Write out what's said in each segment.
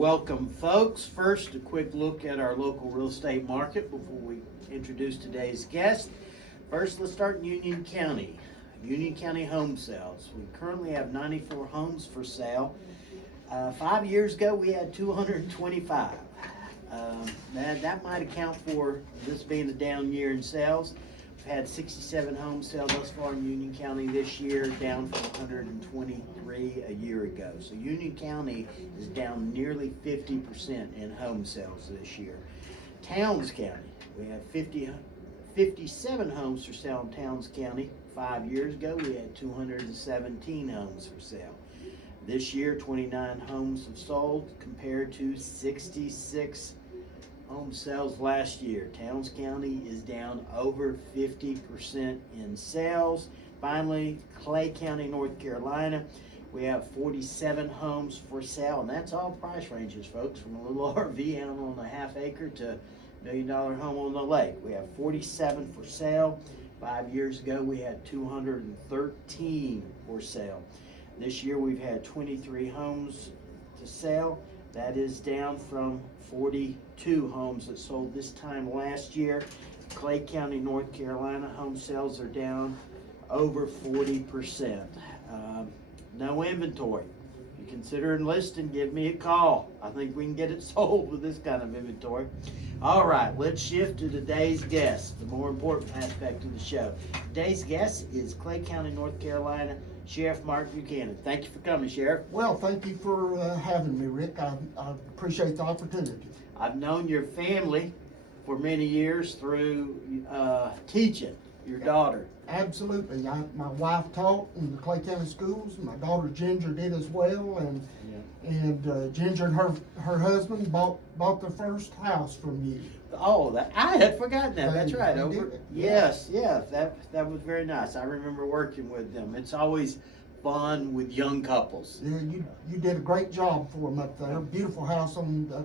Welcome, folks. First, a quick look at our local real estate market before we introduce today's guest. First, let's start in Union County. Union County home sales. We currently have 94 homes for sale. 5 years ago, we had 225. That might account for this being a down year in sales. We've had 67 home sales thus far in Union County this year, down from 123 a year ago. So Union County is down nearly 50% in home sales this year. Towns County, we have 57 homes for sale in Towns County. 5 years ago, we had 217 homes for sale. This year, 29 homes have sold compared to 66 home sales last year. Towns County is down over 50% in sales. Finally, Clay County, North Carolina, we have 47 homes for sale, and that's all price ranges, folks, from a little RV animal on a half acre to $1 million home on the lake. We have 47 for sale. 5 years ago, we had 213 for sale. This year, we've had 23 homes to sell. That is down from 42 homes that sold this time last year. Clay County, North Carolina, home sales are down over 40%. No inventory. If you consider enlisting, give me a call. I think we can get it sold with this kind of inventory. All right, let's shift to today's guest, the more important aspect of the show. Today's guest is Clay County, North Carolina, Sheriff Mark Buchanan. Thank you for coming, Sheriff. Well, thank you for having me, Rick. I appreciate the opportunity. I've known your family for many years through teaching your daughter. Absolutely. My wife taught in the Clay County schools. My daughter Ginger did as well, and Ginger and her husband bought their first house from you. Oh, I had forgotten that. That's right. They Over. did. Yes, yeah. That was very nice. I remember working with them. It's always fun with young couples. Yeah, you did a great job for them up there. Beautiful house up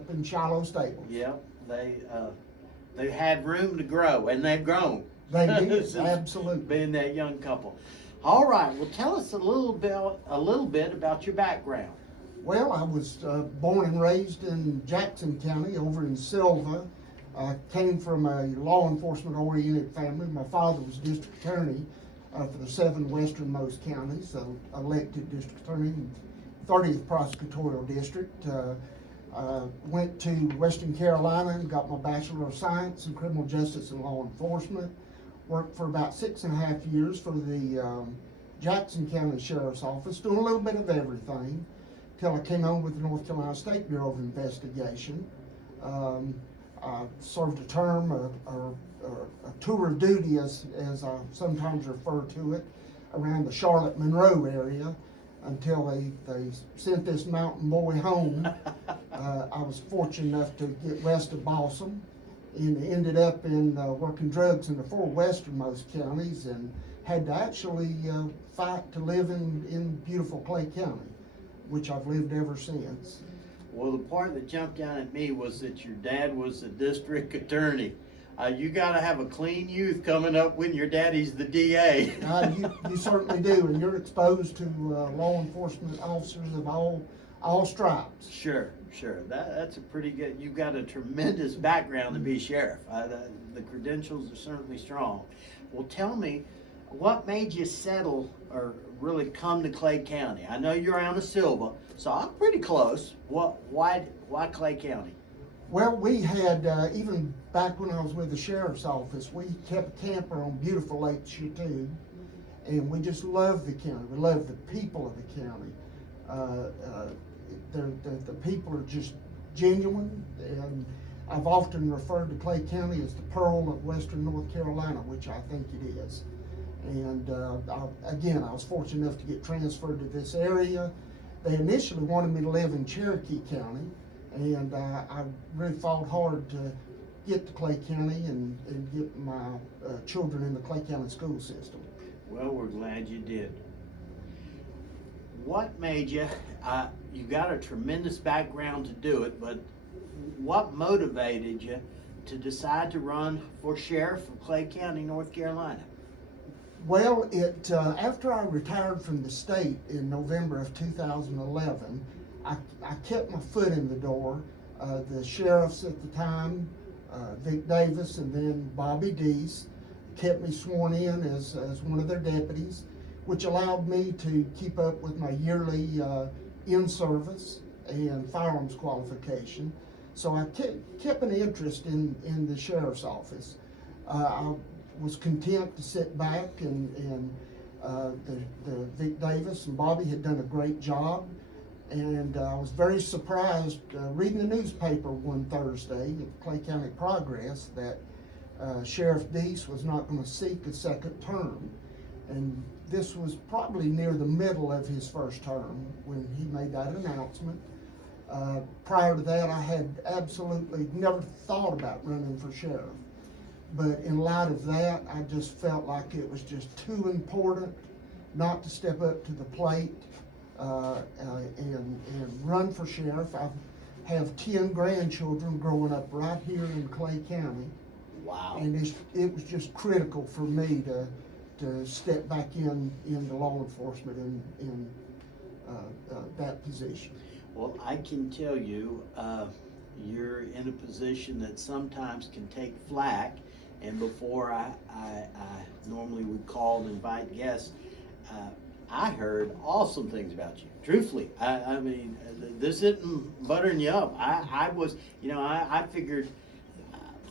in Shiloh Stables. Yeah, they had room to grow, and they've grown. They did. Absolutely. Being that young couple. All right. Well, tell us a little bit about your background. Well, I was born and raised in Jackson County over in Sylva. I came from a law enforcement-oriented family. My father was district attorney for the 7 westernmost counties, so elected district attorney in 30th Prosecutorial District. Went to Western Carolina and got my Bachelor of Science in Criminal Justice and Law Enforcement. Worked for about 6.5 years for the Jackson County Sheriff's Office, doing a little bit of everything, till I came on with the North Carolina State Bureau of Investigation. I served a term, a tour of duty, as I sometimes refer to it, around the Charlotte Monroe area until they sent this mountain boy home. I was fortunate enough to get west of Balsam and ended up in working drugs in the 4 westernmost counties, and had to actually fight to live in beautiful Clay County, which I've lived ever since. Well, the part that jumped out at me was that your dad was a district attorney. You got to have a clean youth coming up when your daddy's the DA. You certainly do, and you're exposed to law enforcement officers of all stripes. Sure. That's a pretty good. You've got a tremendous background to be sheriff. The credentials are certainly strong. Well, tell me, what made you settle or really come to Clay County? I know you're out of Sylva, so I'm pretty close. Why Clay County? Well, we had, even back when I was with the Sheriff's Office, we kept a camper on beautiful Lake Chateau, and we just loved the county. We loved the people of the county. The people are just genuine, and I've often referred to Clay County as the pearl of western North Carolina, which I think it is. And I was fortunate enough to get transferred to this area. They initially wanted me to live in Cherokee County, and I really fought hard to get to Clay County and get my children in the Clay County school system. Well, we're glad you did. What made you, you got a tremendous background to do it, but what motivated you to decide to run for sheriff of Clay County, North Carolina? Well, after I retired from the state in November of 2011, I kept my foot in the door. The sheriffs at the time, Vic Davis and then Bobby Deese, kept me sworn in as one of their deputies, which allowed me to keep up with my yearly in-service and firearms qualification. So I kept an interest in the sheriff's office. I was content to sit back and the Vic Davis and Bobby had done a great job. And I was very surprised reading the newspaper one Thursday at Clay County Progress that Sheriff Deese was not going to seek a second term. And this was probably near the middle of his first term when he made that announcement. Prior to that, I had absolutely never thought about running for sheriff. But in light of that, I just felt like it was just too important not to step up to the plate and run for sheriff. I have 10 grandchildren growing up right here in Clay County. Wow. And it was just critical for me to step back into law enforcement in that position. Well, I can tell you, you're in a position that sometimes can take flack, and before I normally would call and invite guests, I heard awesome things about you. Truthfully, I mean, this isn't buttering you up. I was, I figured.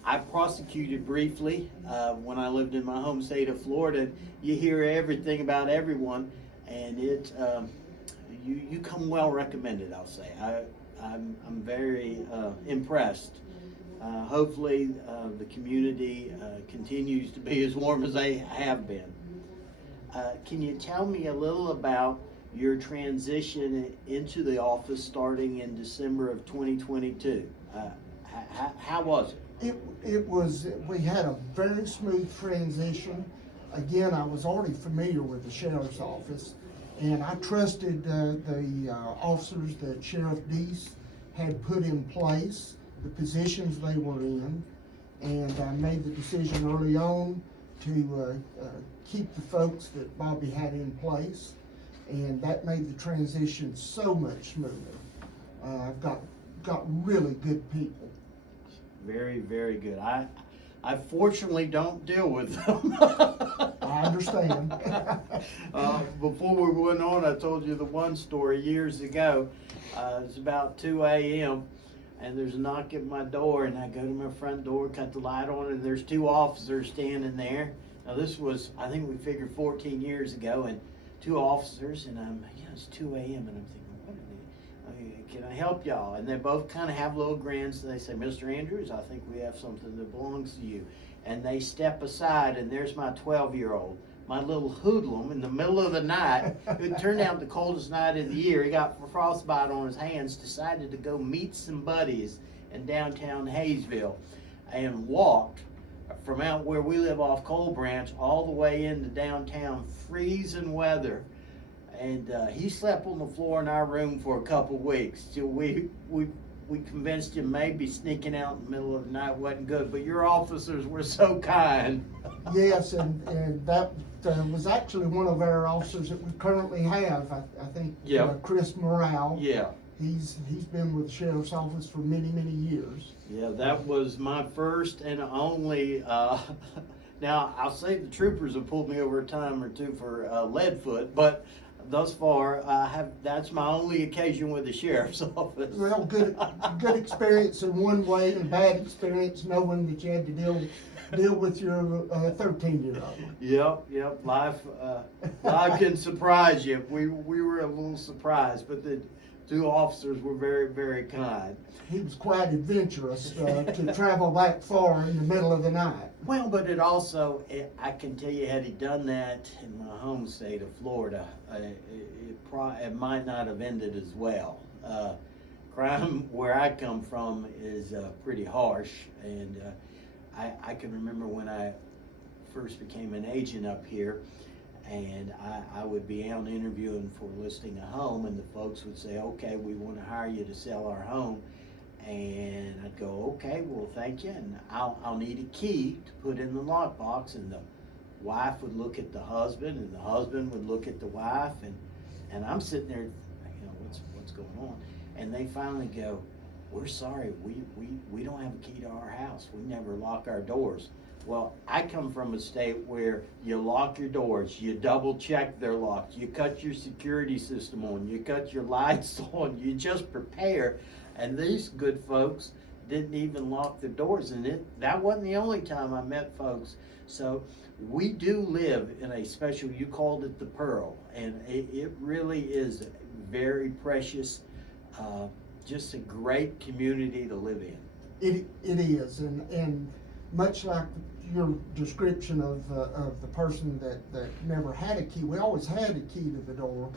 I prosecuted briefly when I lived in my home state of Florida. You hear everything about everyone, and you come well recommended. I'll say I'm very impressed. Hopefully, the community continues to be as warm as they have been. Can you tell me a little about your transition into the office starting in December of 2022? How was it? We had a very smooth transition. Again, I was already familiar with the sheriff's office, and I trusted the officers that Sheriff Deese had put in place, the positions they were in, and I made the decision early on to keep the folks that Bobby had in place, and that made the transition so much smoother. I've got really good people. Very, very good. I fortunately don't deal with them. I understand. Before we went on, I told you the one story years ago. It's about 2 a.m. and there's a knock at my door, and I go to my front door, cut the light on, and there's 2 officers standing there. Now this was, I think we figured 14 years ago, and 2 officers, and it's 2 a.m. and I'm thinking, can I help y'all? And they both kind of have little grins. They say, Mr. Andrews, I think we have something that belongs to you. And they step aside, and there's my 12-year-old, my little hoodlum in the middle of the night. It turned out the coldest night of the year. He got frostbite on his hands, decided to go meet some buddies in downtown Hayesville, and walked from out where we live off Coal Branch all the way into downtown, freezing weather. And he slept on the floor in our room for a couple weeks till we convinced him maybe sneaking out in the middle of the night wasn't good. But your officers were so kind. Yes, and that was actually one of our officers that we currently have. I think Chris Morale. Yeah. He's been with the sheriff's office for many, many years. Yeah, that was my first and only. Now I'll say the troopers have pulled me over a time or two for leadfoot, but thus far, that's my only occasion with the sheriff's office. Well, good experience in one way, and bad experience knowing that you had to deal with your 13-year-old. Yep. Life can surprise you. We were a little surprised, but the 2 officers were very, very kind. He was quite adventurous to travel that far in the middle of the night. Well, but it also, I can tell you, had he done that in my home state of Florida, it might not have ended as well. Crime where I come from is pretty harsh, and I can remember when I first became an agent up here, and I would be out interviewing for listing a home, and the folks would say, okay, we want to hire you to sell our home. And I'd go, okay, well, thank you, and I'll need a key to put in the lockbox. And the wife would look at the husband, and the husband would look at the wife, and I'm sitting there, what's going on? and they finally go, we're sorry, we don't have a key to our house. We never lock our doors. Well, I come from a state where you lock your doors, you double check they're locked, you cut your security system on, you cut your lights on, you just prepare. And these good folks didn't even lock their doors, and that wasn't the only time I met folks. So we do live in a special, you called it the Pearl, and it really is very precious, just a great community to live in. It is, and much like your description of the person that never had a key, we always had a key to the door,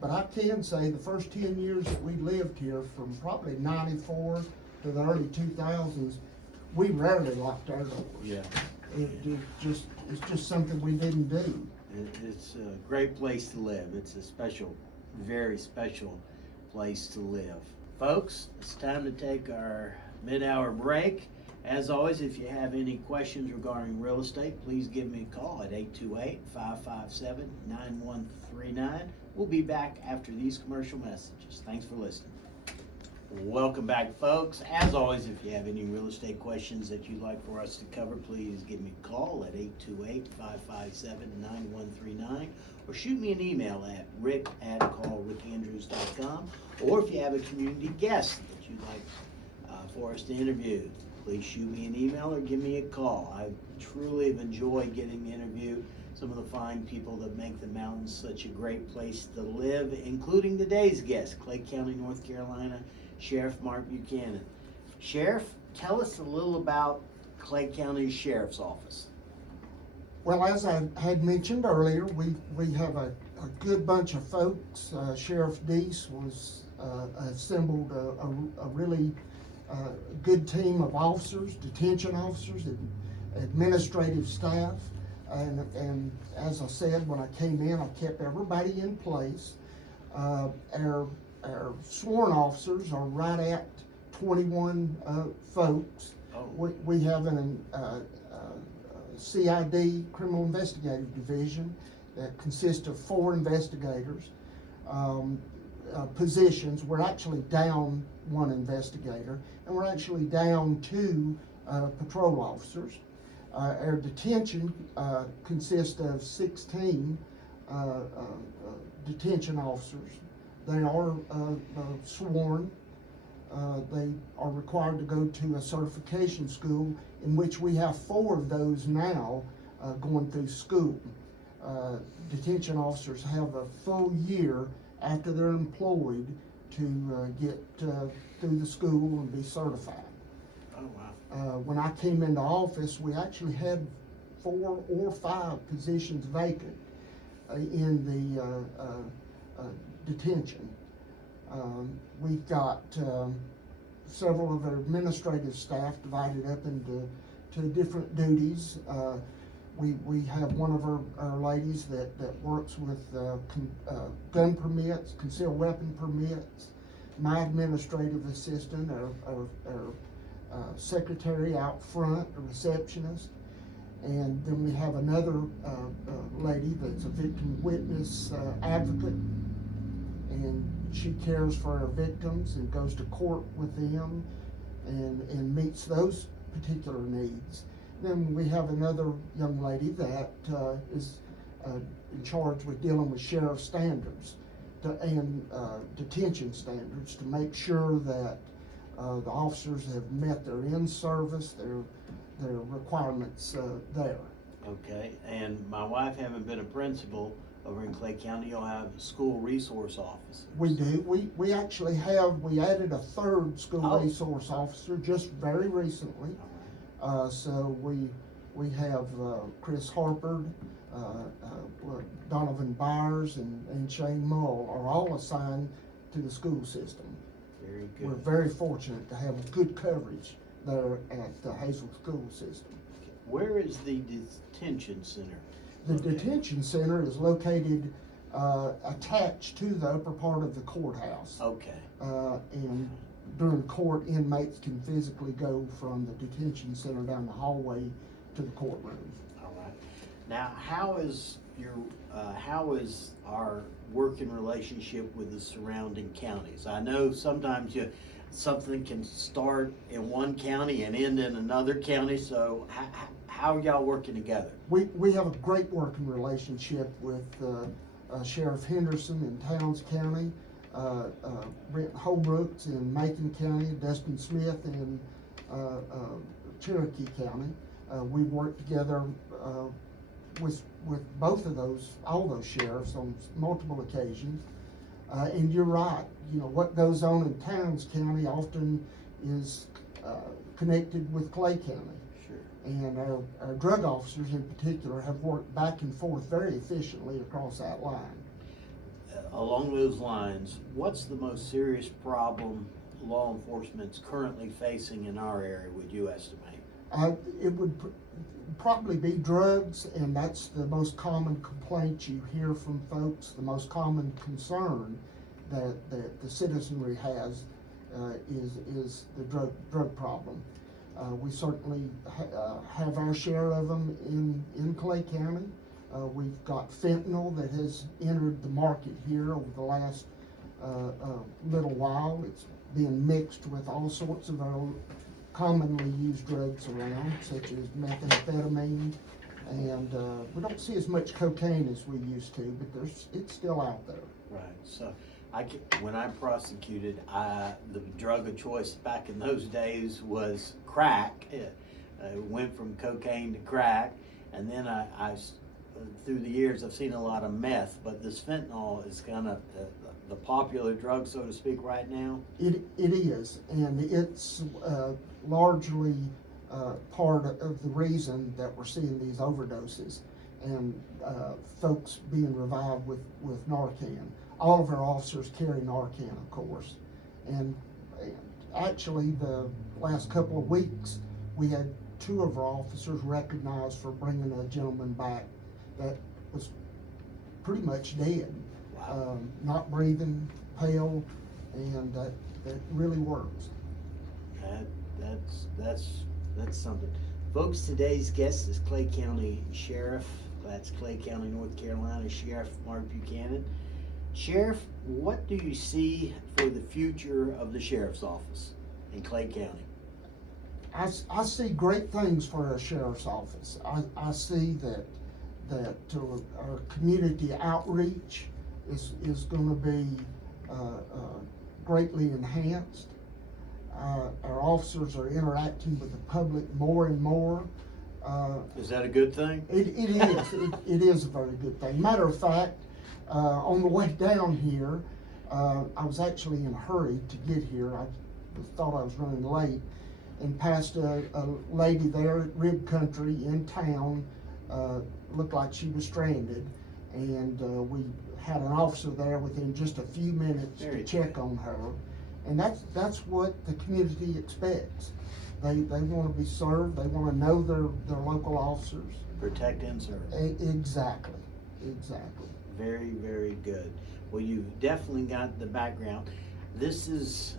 but I can say the first 10 years that we lived here, from probably 94 to the early 2000s, we rarely locked our doors. Yeah. It's just something we didn't do. It's a great place to live. It's a special, very special place to live. Folks, it's time to take our mid-hour break. As always, if you have any questions regarding real estate, please give me a call at 828-557-9139. We'll be back after these commercial messages. Thanks for listening. Welcome back, folks. As always, if you have any real estate questions that you'd like for us to cover, please give me a call at 828-557-9139 or shoot me an email at rick@callrickandrews.com. Or if you have a community guest that you'd like for us to interview, please shoot me an email or give me a call. I truly have enjoyed getting to interview some of the fine people that make the mountains such a great place to live, including today's guest, Clay County, North Carolina, Sheriff Mark Buchanan. Sheriff, tell us a little about Clay County Sheriff's Office. Well, as I had mentioned earlier, we have a good bunch of folks. Sheriff Deese was assembled a really good team of officers, detention officers, administrative staff, and as I said, when I came in, I kept everybody in place. Our sworn officers are right at 21 folks. Oh. We have an CID, Criminal Investigative Division, that consists of 4 investigators. Positions, we're actually down 1 investigator, and we're actually down 2 patrol officers. Our detention consists of 16 detention officers. They are sworn. They are required to go to a certification school, in which we have 4 of those now going through school. Detention officers have a full year after they're employed to get through the school and be certified. Oh, wow. When I came into office, we actually had 4 or 5 positions vacant in the detention. We've got several of our administrative staff divided up into different duties. We have one of our ladies that works with gun permits, concealed weapon permits, my administrative assistant, our secretary out front, a receptionist, and then we have another lady that's a victim witness advocate, and she cares for our victims and goes to court with them and meets those particular needs. Then we have another young lady that is in charge with dealing with sheriff standards and detention standards to make sure that the officers have met their in-service, their requirements there. Okay, and my wife having been a principal over in Clay County, you'll have school resource officers. We do. We actually we added a 3rd school resource officer just very recently. So we have Chris Harper, Donovan Byers, and Shane Mull are all assigned to the school system. Very good. We're very fortunate to have good coverage there at the Hazel School System. Where is the detention center? The detention center is located attached to the upper part of the courthouse. Okay. And during court, inmates can physically go from the detention center down the hallway to the courtroom. All right. Now, how is how is our working relationship with the surrounding counties? I know sometimes something can start in one county and end in another county, so how are y'all working together? We have a great working relationship with Sheriff Henderson in Towns County, Brent Holbrooks in Macon County, Dustin Smith in Cherokee County. We've worked together with both of all those sheriffs on multiple occasions. And you're right, what goes on in Towns County often is connected with Clay County. Sure. And our drug officers in particular have worked back and forth very efficiently across that line. Along those lines, what's the most serious problem law enforcement's currently facing in our area, would you estimate? It would probably be drugs, and that's the most common complaint you hear from folks, the most common concern that the citizenry has is the drug problem. We certainly have our share of them in Clay County. We've got fentanyl that has entered the market here over the last little while. It's being mixed with all sorts of our commonly used drugs around, such as methamphetamine, and we don't see as much cocaine as we used to, but it's still out there. Right. So, when I prosecuted, the drug of choice back in those days was crack. It went from cocaine to crack, and then I through the years I've seen a lot of meth, but this fentanyl is kind of the popular drug, so to speak, right now. It is, and it's largely part of the reason that we're seeing these overdoses and folks being revived with Narcan. All of our officers carry Narcan, of course, and actually the last couple of weeks we had 2 of our officers recognized for bringing a gentleman back that was pretty much dead. Wow. Not breathing, pale, and that really works. That's something. Folks, today's guest is Clay County Sheriff. That's Clay County, North Carolina, Sheriff Mark Buchanan. Sheriff, what do you see for the future of the Sheriff's Office in Clay County? I see great things for our Sheriff's Office. I see that our community outreach is going to be greatly enhanced. Our officers are interacting with the public more and more. Is that a good thing? It is. It is a very good thing. Matter of fact, on the way down here, I was actually in a hurry to get here. I thought I was running late, and passed a lady there at Rib Country in town. Looked like she was stranded, and we had an officer there within just a few minutes to check on her. And that's what the community expects. They want to be served. They want to know their local officers. Protect and serve. Exactly. Very, very good. Well, you've definitely got the background. This is,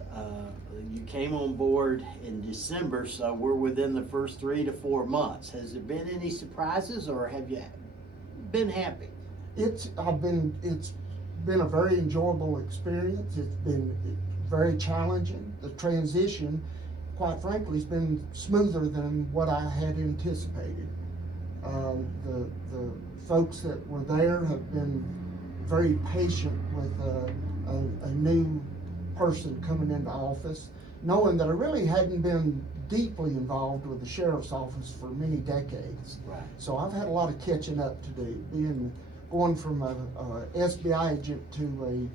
you came on board in December, so we're within the first 3 to 4 months. Has there been any surprises, or have you been happy? It's been a very enjoyable experience. It's been very challenging. The transition, quite frankly, has been smoother than what I had anticipated. The folks that were there have been very patient with a new person coming into office, knowing that I really hadn't been deeply involved with the sheriff's office for many decades. Right. So I've had a lot of catching up to do. Going from a SBI agent to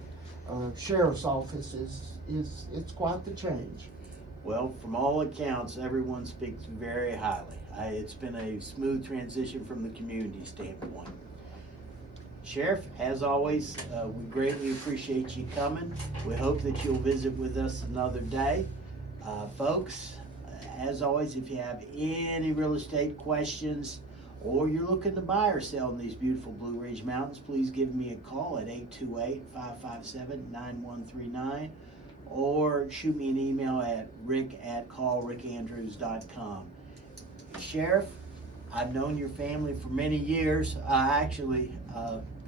a sheriff's office it's quite the change. Well, from all accounts, everyone speaks very highly. It's been a smooth transition from the community standpoint. Sheriff, as always, we greatly appreciate you coming. We hope that you'll visit with us another day. Folks, as always, if you have any real estate questions, or you're looking to buy or sell in these beautiful Blue Ridge Mountains, please give me a call at 828-557-9139, or shoot me an email at rick@callrickandrews.com. Sheriff, I've known your family for many years. Actually,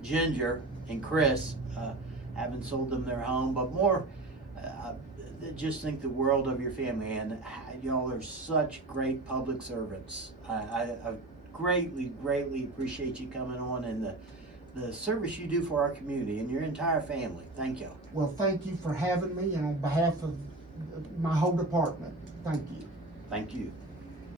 Ginger and Chris haven't sold them their home, but more, just think the world of your family, and y'all are such great public servants. I greatly appreciate you coming on and the service you do for our community and your entire family. Thank you. Well, thank you for having me, and on behalf of my whole department, thank you. Thank you.